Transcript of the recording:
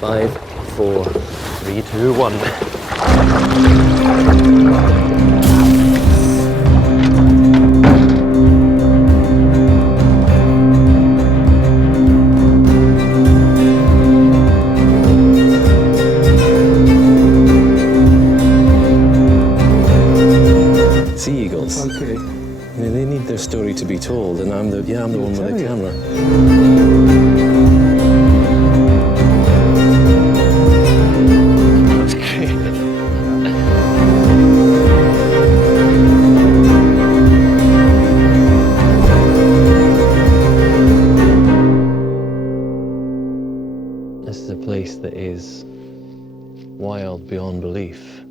5, 4, 3, 2, 1. Seagulls. Okay. You know, they need their story to be told, and I'm the one with the camera. That's great. This is a place that is wild beyond belief.